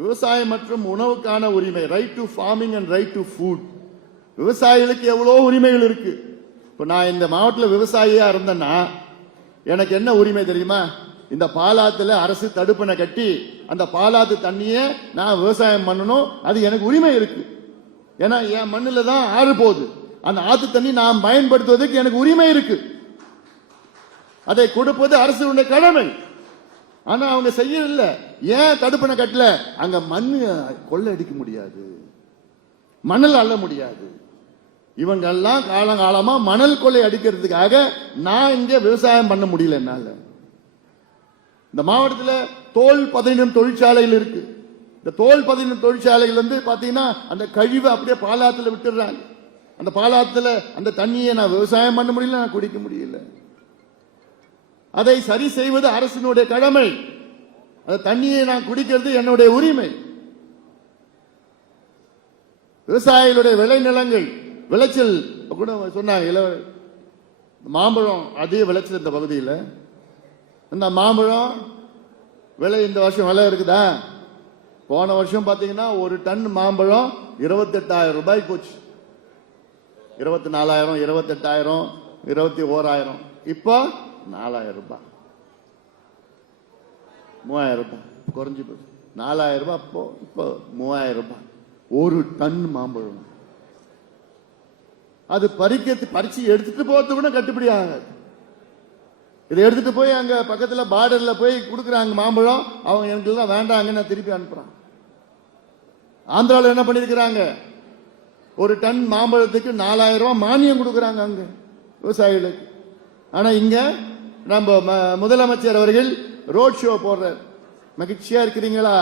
விவசாயம் மற்றும் உணவுக்கான உரிமை, right to farming and right to food. விவசாயிகளுக்கு எவ்வளவு உரிமைகள் இருக்கு. இப்ப நான் இந்த மாவட்டத்தில் விவசாயியா இருந்தேன்னா எனக்கு என்ன உரிமை தெரியுமா? இந்த பாலாத்துல அரசு தடுப்பணை கட்டி அந்த பாலாத்து தண்ணியை நான் விவசாயம் பண்ணணும், அது எனக்கு உரிமை இருக்கு. ஏன்னா என் மண்ணில் தான் ஆறு போகுது, அந்த ஆத்து தண்ணி நான் பயன்படுத்துவதற்கு எனக்கு உரிமை இருக்கு. அதை கொடுப்பது அரசுடைய கடமை. ஆனா அவங்க செய்யல. ஏன் தடுப்பணை கட்டல? அங்க மண்ணு கொள்ளை அடிக்க முடியாது, மணல் அள்ள முடியாது. இவங்க எல்லாம் காலங்காலமா மணல் கொள்ளை அடிக்கிறதுக்காக நான் இங்க விவசாயம் பண்ண முடியல என்னால. இந்த மாவட்டத்தில் தோல் பதனிடும் தொழிற்சாலைகள் இருக்கு. இந்த தோல் பதனிடும் தொழிற்சாலைகள் வந்து பாத்தீங்கன்னா அந்த கழிவை அப்படியே பாலாத்துல விட்டுறாங்க. அந்த பாலாத்துல அந்த தண்ணியை நான் விவசாயம் பண்ண முடியல, நான் குடிக்க முடியல. அதை சரி செய்வது அரசினுடைய கடமை. அந்த தண்ணியை நான் குடிக்கிறது என்னுடைய உரிமை. விவசாயிகளுடைய விளைநிலங்கள் விளைச்சல் கூட சொன்னாங்க. மாம்பழம் அதிக விளைச்சல் இந்த பகுதியில். இந்த மாம்பழம் விலை இந்த வருஷம் விலை இருக்குதா? போன வருஷம் பாத்தீங்கன்னா ஒரு டன் மாம்பழம் 28,000 ரூபாய் போச்சு. 24,000, 28,000, 21,000. இப்போ 4,000 ரூபாய், 3,000 ரூபாய் குறைஞ்சி போச்சு. 4,000 ரூபாய் இப்போ 3,000 ரூபாய் ஒரு டன் மாம்பழம். அது பறிச்சு எடுத்துட்டு போறது கூட கட்டுப்படி ஆகாது. இதை எடுத்துட்டு போய் அங்க பக்கத்துல பார்டர்ல போய் கொடுக்குறாங்க மாம்பழம். அவங்க எனக்கு எல்லாம் வேண்டாங்கன்னு திருப்பி அனுப்புறாங்க. ஆந்திராவில் என்ன பண்ணிருக்கிறாங்க? ஒரு டன் மாம்பழத்துக்கு 4,000 ரூபாய் மானியம் கொடுக்குறாங்க அங்க விவசாயிகளுக்கு. ஆனா இங்க நம்ம முதலமைச்சர் அவர்கள் ரோட் ஷோ போடுறார். மகிழ்ச்சியா இருக்கிறீங்களா?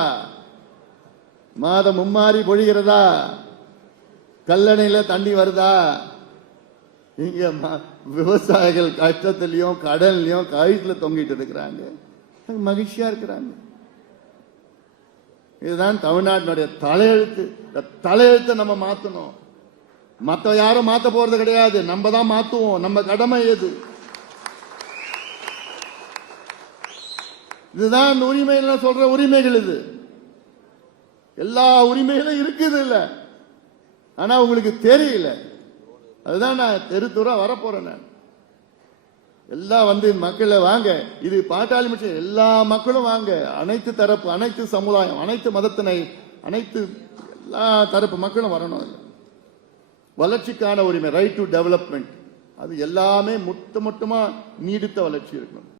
மாதம் மும்மாறி பொழிகிறதா? கல்லணையில தண்ணி வருதா? இங்க விவசாயிகள் கஷ்டத்திலையும் கடன்லையும் கயிற்றுல தொங்கிட்டு இருக்கிறாங்க, மகிழ்ச்சியா இருக்கிறாங்க. இதுதான் தமிழ்நாட்டினுடைய தலையெழுத்து. தலையெழுத்தை நம்ம மாத்தணும். மத்த யாரும் மாத்த போறது கிடையாது, நம்ம தான் மாத்துவோம். நம்ம கடமை எது? இதுதான் உரிமைகள் சொல்ற உரிமைகள். இது எல்லா உரிமைகளும் இருக்குது இல்ல, ஆனா உங்களுக்கு தெரியல. அதுதான் நான் தெருத்துறா வரப்போறேன். நான் எல்லாம் வந்து மக்களை வாங்க, இது பாட்டாளி மிஷன், எல்லா மக்களும் வாங்க. அனைத்து தரப்பு, அனைத்து சமுதாயம், அனைத்து மதத்தினை, அனைத்து எல்லா தரப்பு மக்களும் வரணும். வளர்ச்சிக்கான உரிமை, ரைட் டு டெவலப்மெண்ட், அது எல்லாமே மொத்தமா நீடித்த வளர்ச்சி இருக்கணும்.